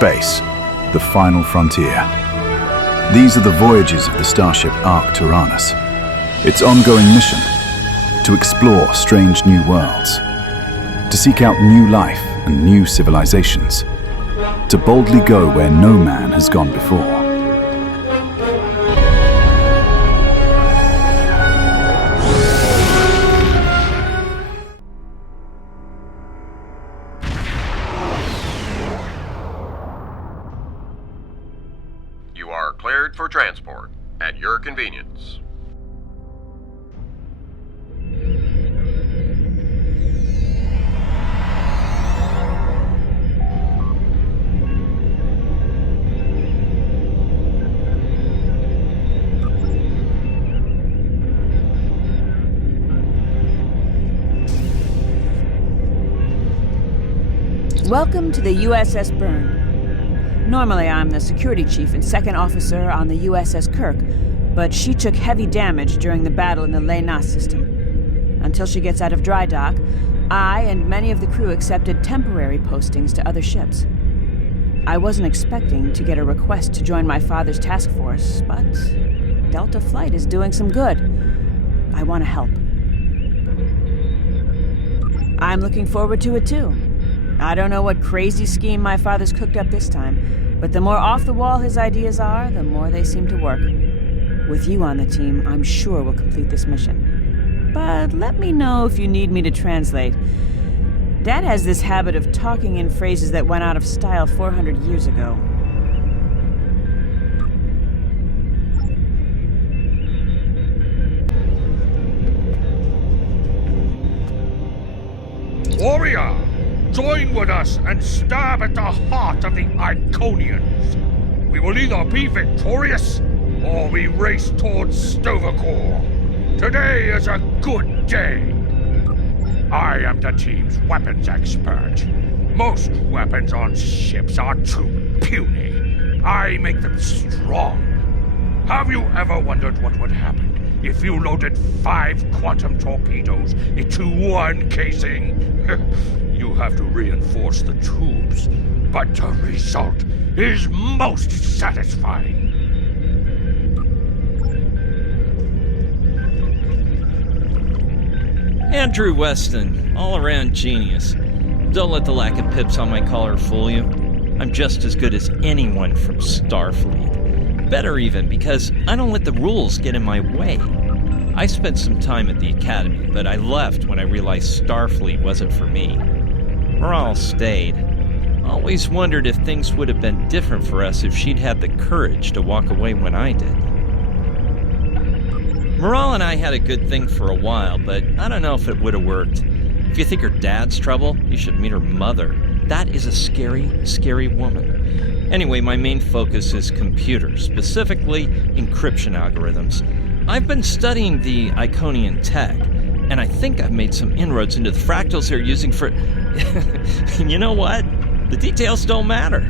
Space, the final frontier. These are the voyages of the starship Arcturus. Its ongoing mission: to explore strange new worlds, to seek out new life and new civilizations, to boldly go where no man has gone before. You are cleared for transport at your convenience. Welcome to the USS Byrne. Normally I'm the security chief and second officer on the USS Kirk, but she took heavy damage during the battle in the Lena system. Until she gets out of dry dock, I and many of the crew accepted temporary postings to other ships. I wasn't expecting to get a request to join my father's task force, but Delta Flight is doing some good. I want to help. I'm looking forward to it too. I don't know what crazy scheme my father's cooked up this time, but the more off-the-wall his ideas are, the more they seem to work. With you on the team, I'm sure we'll complete this mission. But let me know if you need me to translate. Dad has this habit of talking in phrases that went out of style 400 years ago. Warrior! Join with us and stab at the heart of the Iconians. We will either be victorious, or we race towards Stovercore. Today is a good day. I am the team's weapons expert. Most weapons on ships are too puny. I make them strong. Have you ever wondered what would happen if you loaded 5 quantum torpedoes into one casing? You have to reinforce the tubes, but the result is most satisfying. Andrew Weston, all-around genius. Don't let the lack of pips on my collar fool you. I'm just as good as anyone from Starfleet. Better even, because I don't let the rules get in my way. I spent some time at the Academy, but I left when I realized Starfleet wasn't for me. Morale stayed. Always wondered if things would have been different for us if she'd had the courage to walk away when I did. Morale and I had a good thing for a while, but I don't know if it would have worked. If you think her dad's trouble, you should meet her mother. That is a scary, scary woman. Anyway, my main focus is computers, specifically encryption algorithms. I've been studying the Iconian tech, and I think I've made some inroads into the fractals they're using for... You know what? The details don't matter.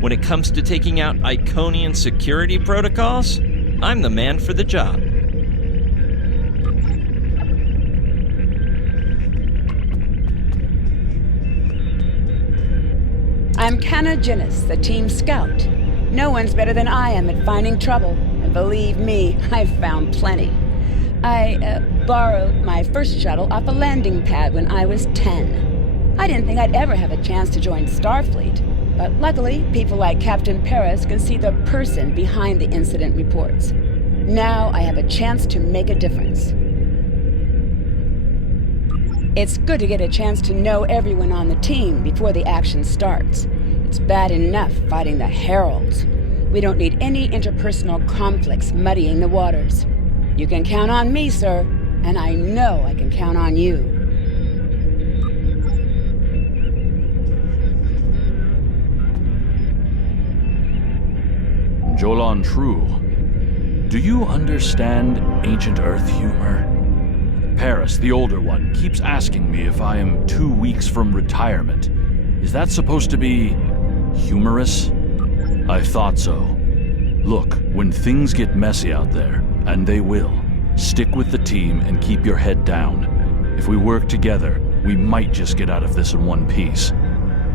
When it comes to taking out Iconian security protocols, I'm the man for the job. I'm Canna Ginnis, the team scout. No one's better than I am at finding trouble, and believe me, I've found plenty. I borrowed my first shuttle off a landing pad when I was 10. I didn't think I'd ever have a chance to join Starfleet, but luckily, people like Captain Paris can see the person behind the incident reports. Now I have a chance to make a difference. It's good to get a chance to know everyone on the team before the action starts. It's bad enough fighting the Heralds. We don't need any interpersonal conflicts muddying the waters. You can count on me, sir, and I know I can count on you. Jolan True, do you understand ancient Earth humor? Paris, the older one, keeps asking me if I am 2 weeks from retirement. Is that supposed to be humorous? I thought so. Look, when things get messy out there, and they will, stick with the team and keep your head down. If we work together, we might just get out of this in one piece.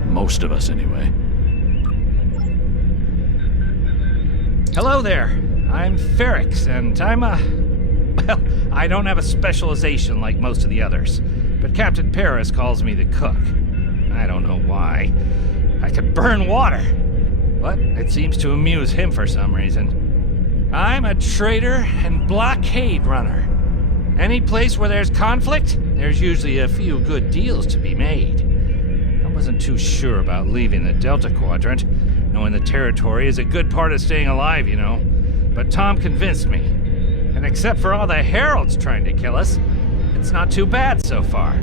Most of us, anyway. Hello there. I'm Ferrix, and well, I don't have a specialization like most of the others, but Captain Paris calls me the cook. I don't know why. I could burn water, but it seems to amuse him for some reason. I'm a trader and blockade runner. Any place where there's conflict, there's usually a few good deals to be made. I wasn't too sure about leaving the Delta Quadrant, knowing the territory is a good part of staying alive, you know. But Tom convinced me. And except for all the heralds trying to kill us, it's not too bad so far.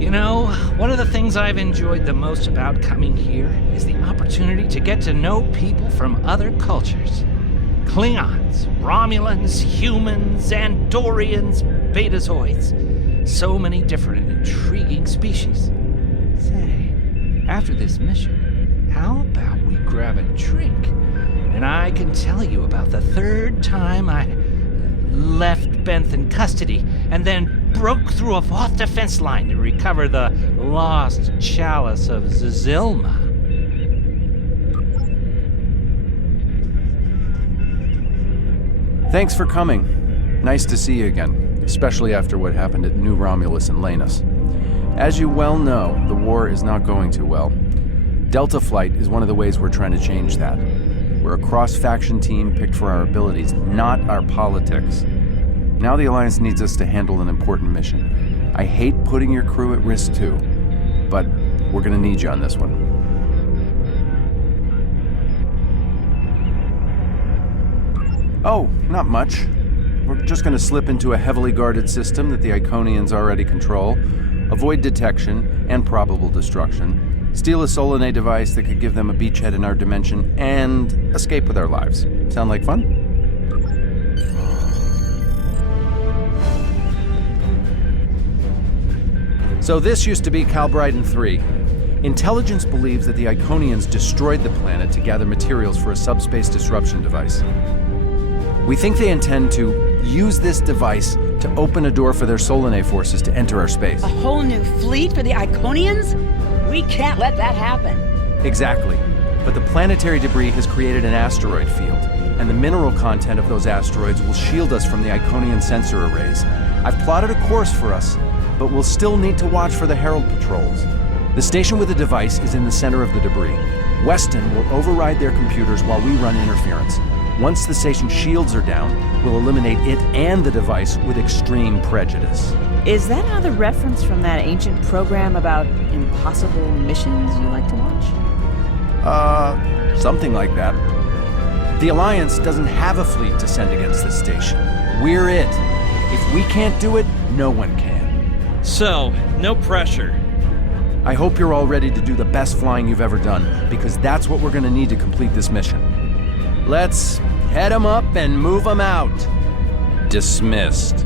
You know, one of the things I've enjoyed the most about coming here is the opportunity to get to know people from other cultures. Klingons, Romulans, humans, Andorians, Betazoids. So many different and intriguing species. Say, after this mission, how about we grab a drink? And I can tell you about the third time I left Benth in custody and then broke through a fourth defense line to recover the lost chalice of Zazilma. Thanks for coming. Nice to see you again, especially after what happened at New Romulus and Lanus. As you well know, the war is not going too well. Delta Flight is one of the ways we're trying to change that. We're a cross-faction team picked for our abilities, not our politics. Now the Alliance needs us to handle an important mission. I hate putting your crew at risk too, but we're gonna need you on this one. Oh, not much. We're just gonna slip into a heavily guarded system that the Iconians already control, avoid detection and probable destruction, steal a Solanae device that could give them a beachhead in our dimension, and escape with our lives. Sound like fun? So this used to be Calbriden 3. Intelligence believes that the Iconians destroyed the planet to gather materials for a subspace disruption device. We think they intend to use this device to open a door for their Solanae forces to enter our space. A whole new fleet for the Iconians? We can't let that happen. Exactly. But the planetary debris has created an asteroid field, and the mineral content of those asteroids will shield us from the Iconian sensor arrays. I've plotted a course for us, but we'll still need to watch for the Herald patrols. The station with the device is in the center of the debris. Weston will override their computers while we run interference. Once the station's shields are down, we'll eliminate it and the device with extreme prejudice. Is that another reference from that ancient program about impossible missions you like to watch? Something like that. The Alliance doesn't have a fleet to send against this station. We're it. If we can't do it, no one can. So, no pressure. I hope you're all ready to do the best flying you've ever done, because that's what we're gonna need to complete this mission. Let's head 'em up and move 'em out. Dismissed.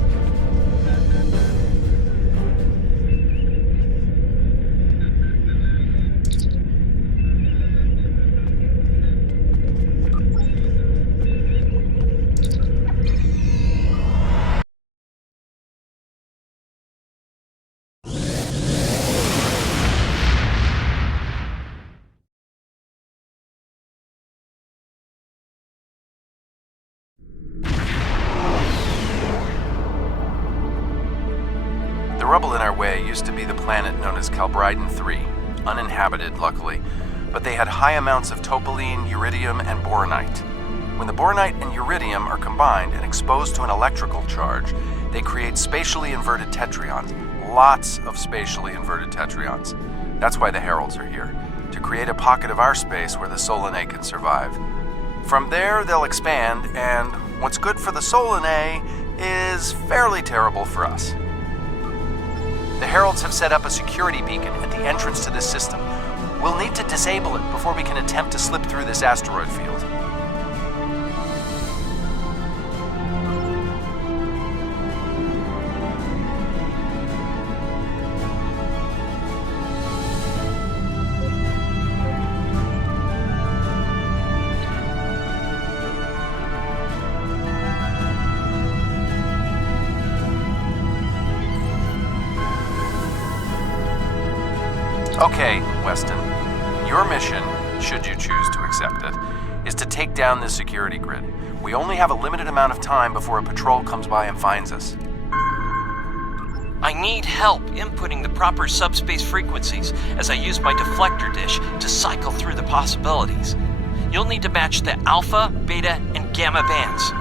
The rubble in our way used to be the planet known as Calbriden 3, uninhabited, luckily, but they had high amounts of topaline, uridium, and boronite. When the boronite and uridium are combined and exposed to an electrical charge, they create spatially inverted tetrions, lots of spatially inverted tetrions. That's why the Heralds are here, to create a pocket of our space where the Solanae can survive. From there, they'll expand, and what's good for the Solanae is fairly terrible for us. The Heralds have set up a security beacon at the entrance to this system. We'll need to disable it before we can attempt to slip through this asteroid field. Okay, Weston. Your mission should you choose to accept it, is to take down this security grid. We only have a limited amount of time before a patrol comes by and finds us. I need help inputting the proper subspace frequencies as I use my deflector dish to cycle through the possibilities. You'll need to match the alpha, beta, and gamma bands.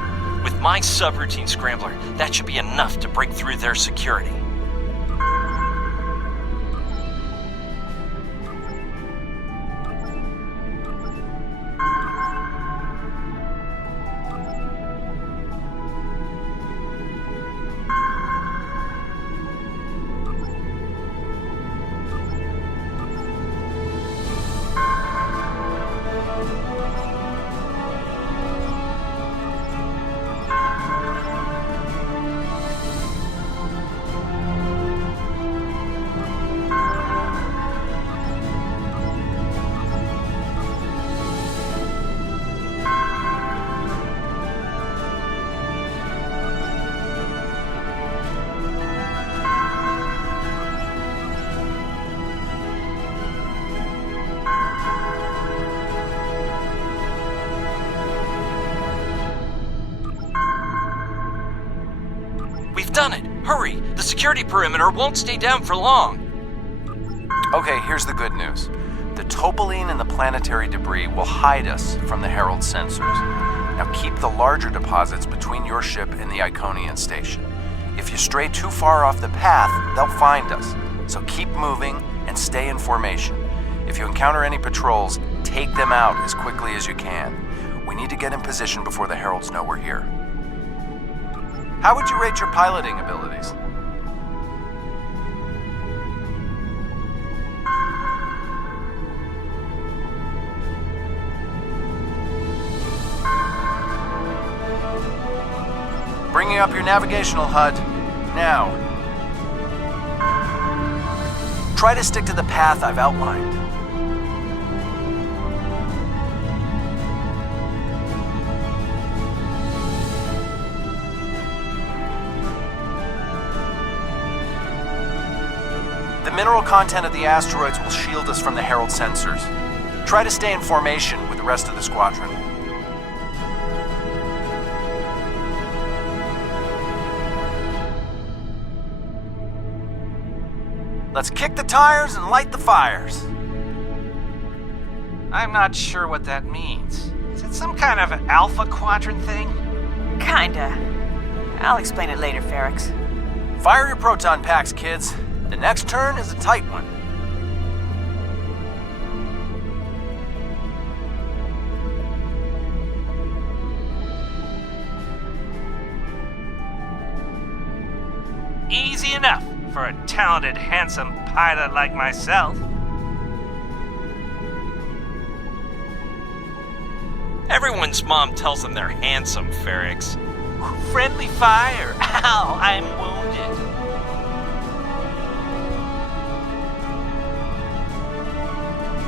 With my subroutine scrambler, that should be enough to break through their security. We've done it! Hurry! The security perimeter won't stay down for long! Okay, here's the good news. The topoline and the planetary debris will hide us from the Herald sensors. Now keep the larger deposits between your ship and the Iconian station. If you stray too far off the path, they'll find us. So keep moving and stay in formation. If you encounter any patrols, take them out as quickly as you can. We need to get in position before the Heralds know we're here. How would you rate your piloting abilities? Bringing up your navigational HUD. Now. Try to stick to the path I've outlined. The mineral content of the asteroids will shield us from the Herald sensors. Try to stay in formation with the rest of the squadron. Let's kick the tires and light the fires. I'm not sure what that means. Is it some kind of alpha quadrant thing? Kinda. I'll explain it later, Ferrix. Fire your proton packs, kids. The next turn is a tight one. Easy enough for a talented, handsome pilot like myself. Everyone's mom tells them they're handsome, Ferrix. Friendly fire! Ow, I'm wounded.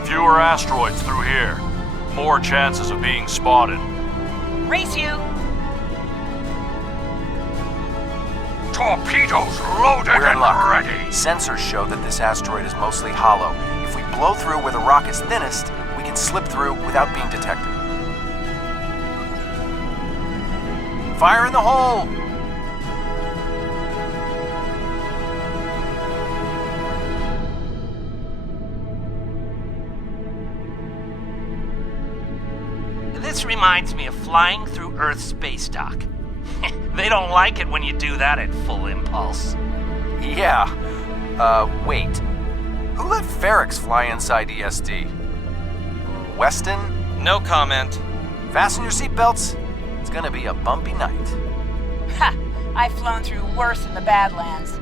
Fewer asteroids through here. More chances of being spotted. Race you! Torpedoes loaded We're in and luck. ready. Sensors show that this asteroid is mostly hollow. If we blow through where the rock is thinnest, we can slip through without being detected. Fire in the hole! This reminds me of flying through Earth's space dock. They don't like it when you do that at full impulse. Yeah. Wait. Who let Ferrix fly inside ESD? Weston? No comment. Fasten your seatbelts. It's gonna be a bumpy night. Ha! I've flown through worse in the Badlands.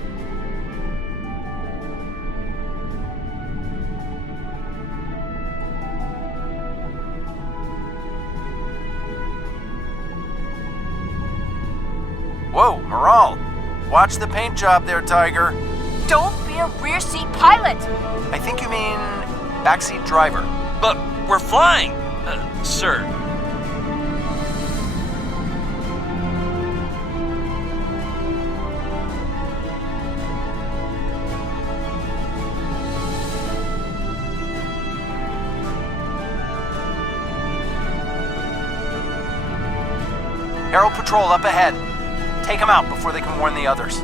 Whoa, Moral. Watch the paint job there, Tiger. Don't be a rear seat pilot! I think you mean backseat driver. But we're flying, sir. Herald Patrol up ahead. Take them out before they can warn the others.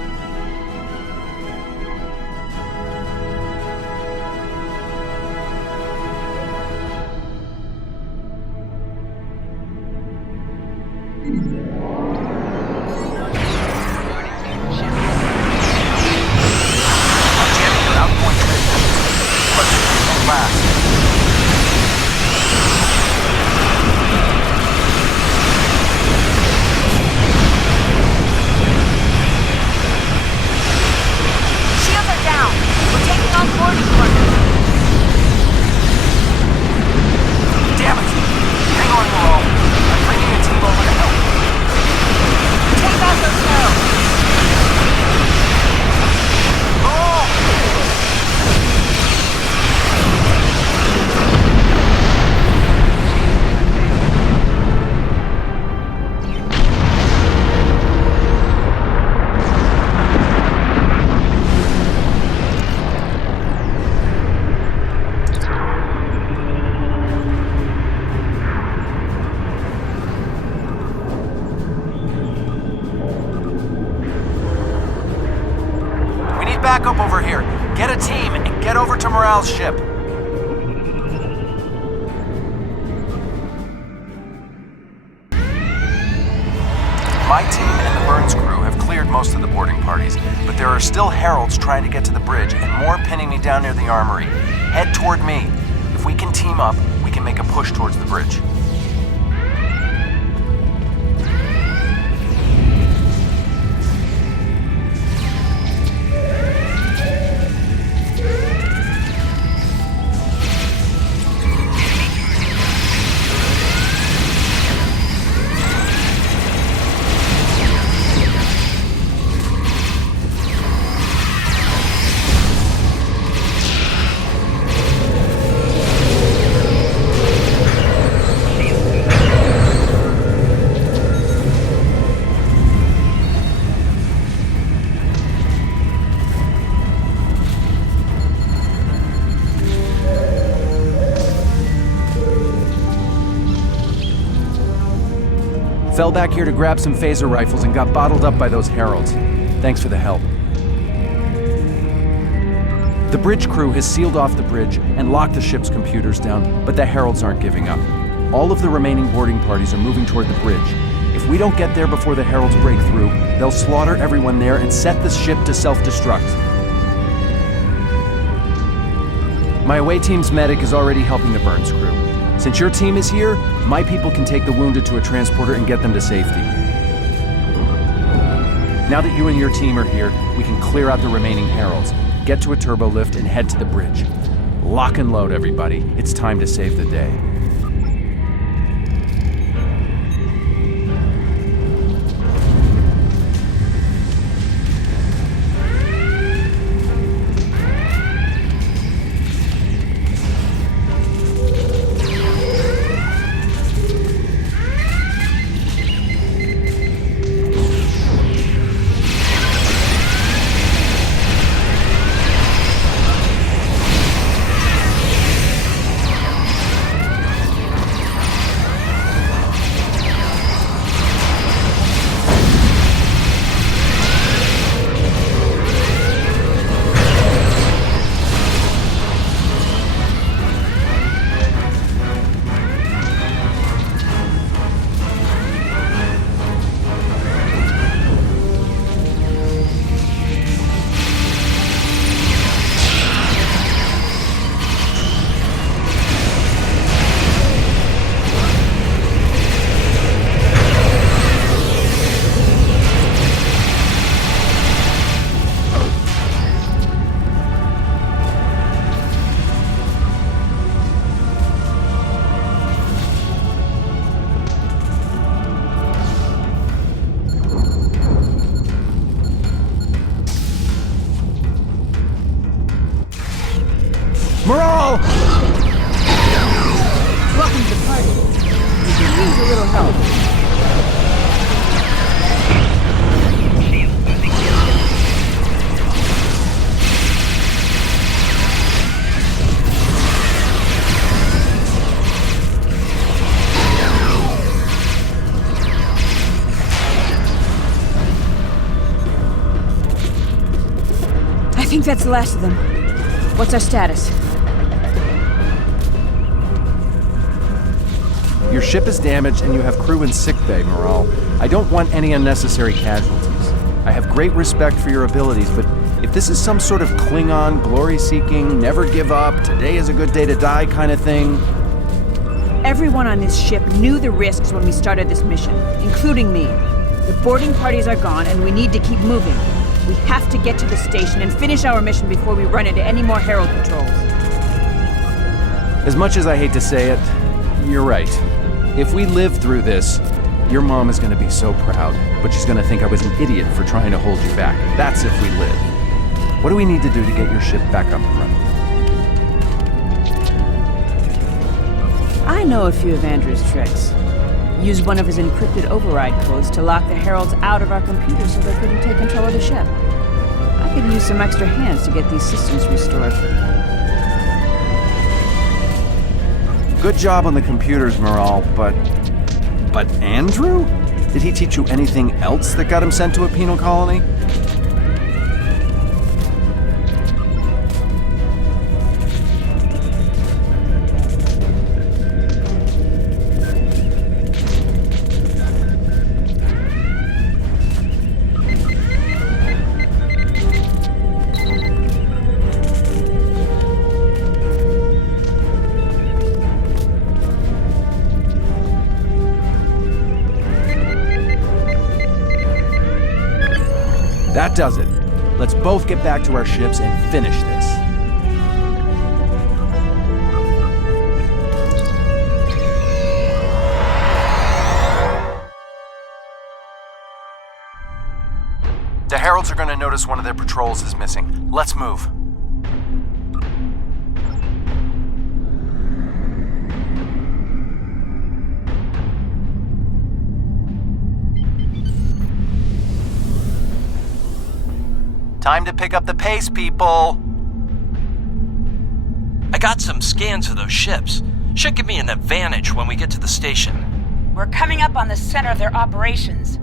Backup over here. Get a team and get over to Morale's ship. My team and the Burns crew have cleared most of the boarding parties, but there are still heralds trying to get to the bridge and more pinning me down near the armory. Head toward me. If we can team up, we can make a push towards the bridge. Fell back here to grab some phaser rifles and got bottled up by those heralds. Thanks for the help. The bridge crew has sealed off the bridge and locked the ship's computers down, but the heralds aren't giving up. All of the remaining boarding parties are moving toward the bridge. If we don't get there before the heralds break through, they'll slaughter everyone there and set the ship to self-destruct. My away team's medic is already helping the Burns crew. Since your team is here, my people can take the wounded to a transporter and get them to safety. Now that you and your team are here, we can clear out the remaining heralds, get to a turbo lift, and head to the bridge. Lock and load, everybody. It's time to save the day. think that's the last of them. What's our status? Your ship is damaged and you have crew in sickbay, Morale. I don't want any unnecessary casualties. I have great respect for your abilities, but if this is some sort of Klingon, glory-seeking, never give up, today is a good day to die kind of thing... Everyone on this ship knew the risks when we started this mission, including me. The boarding parties are gone and we need to keep moving. We have to get to the station and finish our mission before we run into any more Herald patrols. As much as I hate to say it, you're right. If we live through this, your mom is going to be so proud, but she's going to think I was an idiot for trying to hold you back. That's if we live. What do we need to do to get your ship back up and running? I know a few of Andrew's tricks. Used one of his encrypted override codes to lock the Heralds out of our computers so they couldn't take control of the ship. I could use some extra hands to get these systems restored. Good job on the computers, Morale, but Andrew? Did he teach you anything else that got him sent to a penal colony? That does it. Let's both get back to our ships and finish this. The Heralds are going to notice one of their patrols is missing. Let's move. Time to pick up the pace, people! I got some scans of those ships. Should give me an advantage when we get to the station. We're coming up on the center of their operations.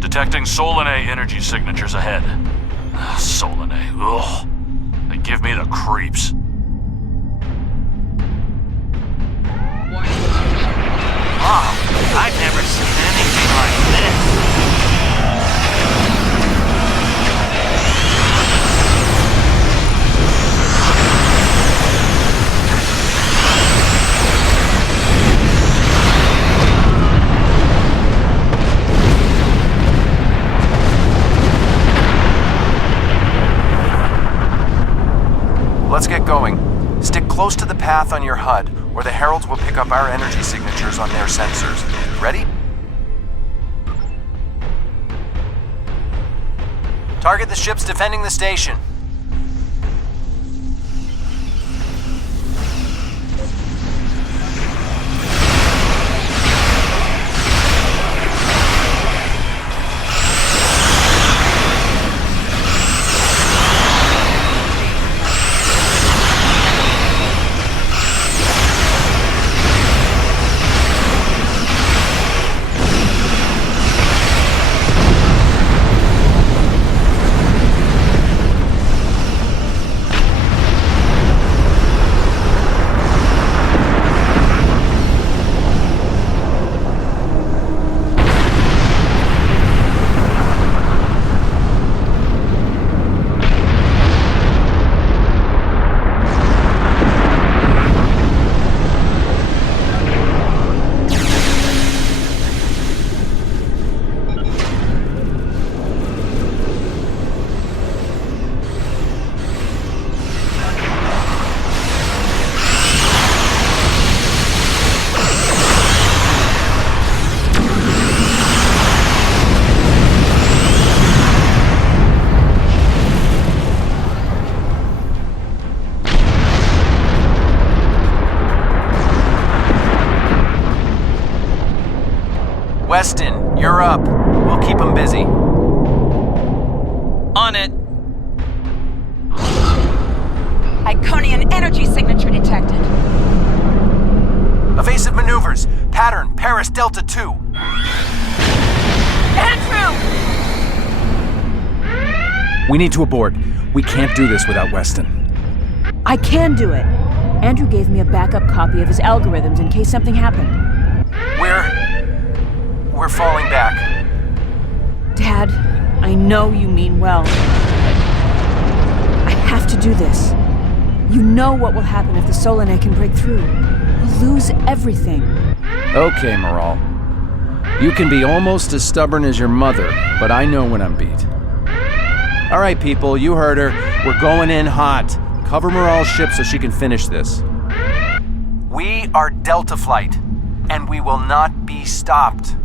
Detecting Solanae energy signatures ahead. Solanae, ugh. They give me the creeps. Wow, I've never seen anything like this. Let's get going. Stick close to the path on your HUD, or the Heralds will pick up our energy signatures on their sensors. Ready? Target the ships defending the station. Weston, you're up. We'll keep them busy. On it. Iconian energy signature detected. Evasive maneuvers. Pattern, Paris Delta 2. Andrew! We need to abort. We can't do this without Weston. I can do it. Andrew gave me a backup copy of his algorithms in case something happened. We're falling back. Dad, I know you mean well. I have to do this. You know what will happen if the Solanae can break through. We'll lose everything. Okay, Moral. You can be almost as stubborn as your mother, but I know when I'm beat. All right, people, you heard her. We're going in hot. Cover Moral's ship so she can finish this. We are Delta Flight, and we will not be stopped.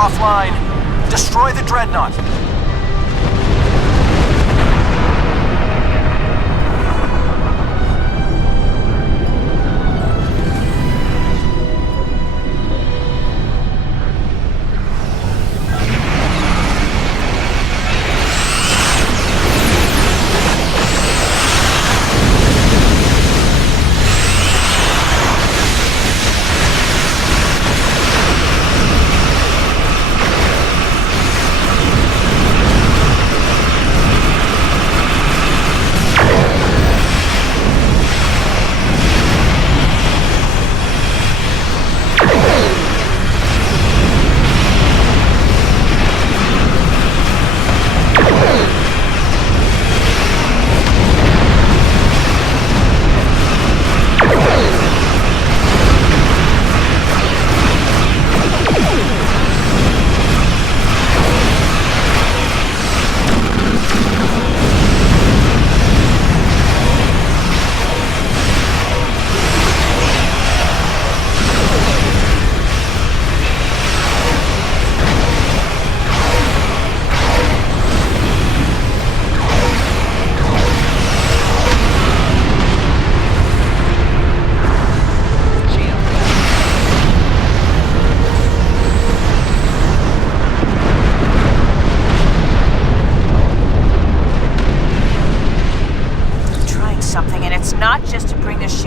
offline. Destroy the dreadnought.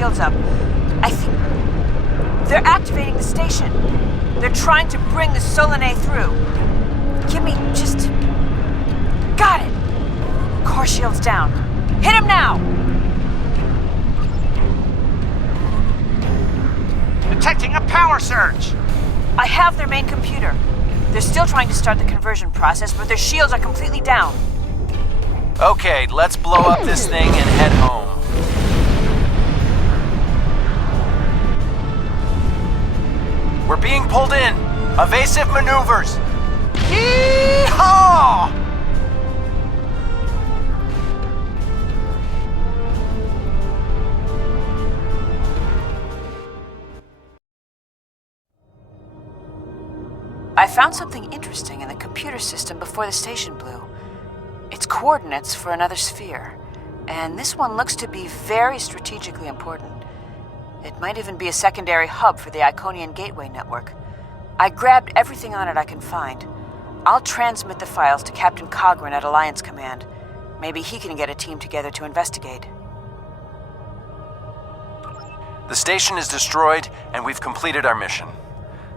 shields up. I think they're activating the station. They're trying to bring the Solanae through. Give me just... Got it! Core shields down. Hit him now! Detecting a power surge! I have their main computer. They're still trying to start the conversion process, but their shields are completely down. Okay, let's blow up this thing and head home. We're being pulled in. Evasive maneuvers. Yee-haw! I found something interesting in the computer system before the station blew. It's coordinates for another sphere, and this one looks to be very strategically important. It might even be a secondary hub for the Iconian gateway network. I grabbed everything on it I can find. I'll transmit the files to Captain Cogran at Alliance Command. Maybe he can get a team together to investigate. The station is destroyed, and we've completed our mission.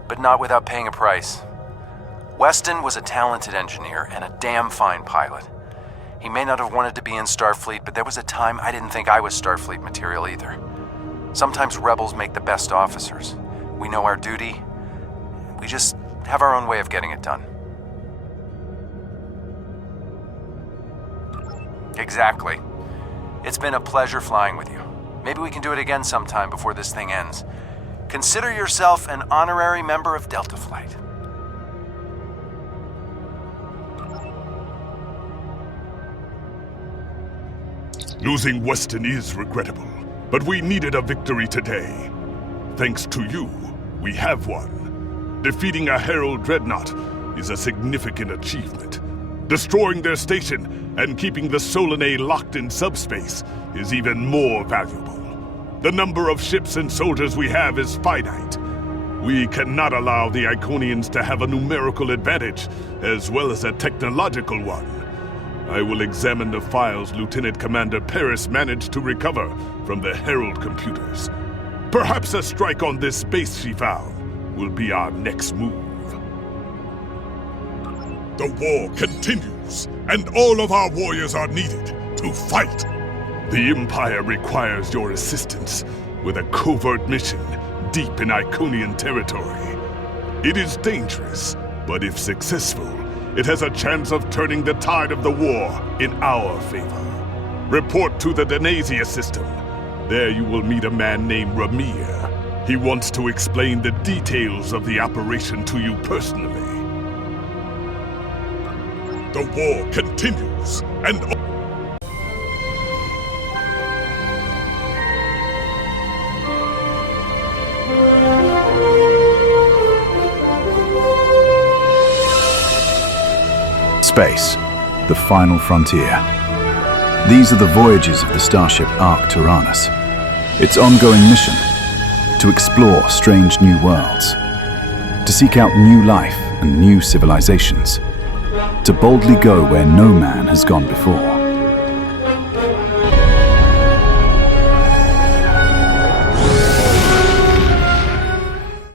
But not without paying a price. Weston was a talented engineer and a damn fine pilot. He may not have wanted to be in Starfleet, but there was a time I didn't think I was Starfleet material either. Sometimes rebels make the best officers. We know our duty. We just have our own way of getting it done. Exactly. It's been a pleasure flying with you. Maybe we can do it again sometime before this thing ends. Consider yourself an honorary member of Delta Flight. Losing Weston is regrettable, but we needed a victory today. Thanks to you, we have one. Defeating a Herald dreadnought is a significant achievement. Destroying their station and keeping the Solanae locked in subspace is even more valuable. The number of ships and soldiers we have is finite. We cannot allow the Iconians to have a numerical advantage, as well as a technological one. I will examine the files Lieutenant Commander Paris managed to recover from the Herald computers. Perhaps a strike on this base she found will be our next move. The war continues, and all of our warriors are needed to fight. The Empire requires your assistance with a covert mission deep in Iconian territory. It is dangerous, but if successful, it has a chance of turning the tide of the war in our favor. Report to the Denasia system. There you will meet a man named Ramir. He wants to explain the details of the operation to you personally. The war continues, and Space, the final frontier. These are the voyages of the starship RYZEN. Its ongoing mission, to explore strange new worlds, to seek out new life and new civilizations, to boldly go where no man has gone before.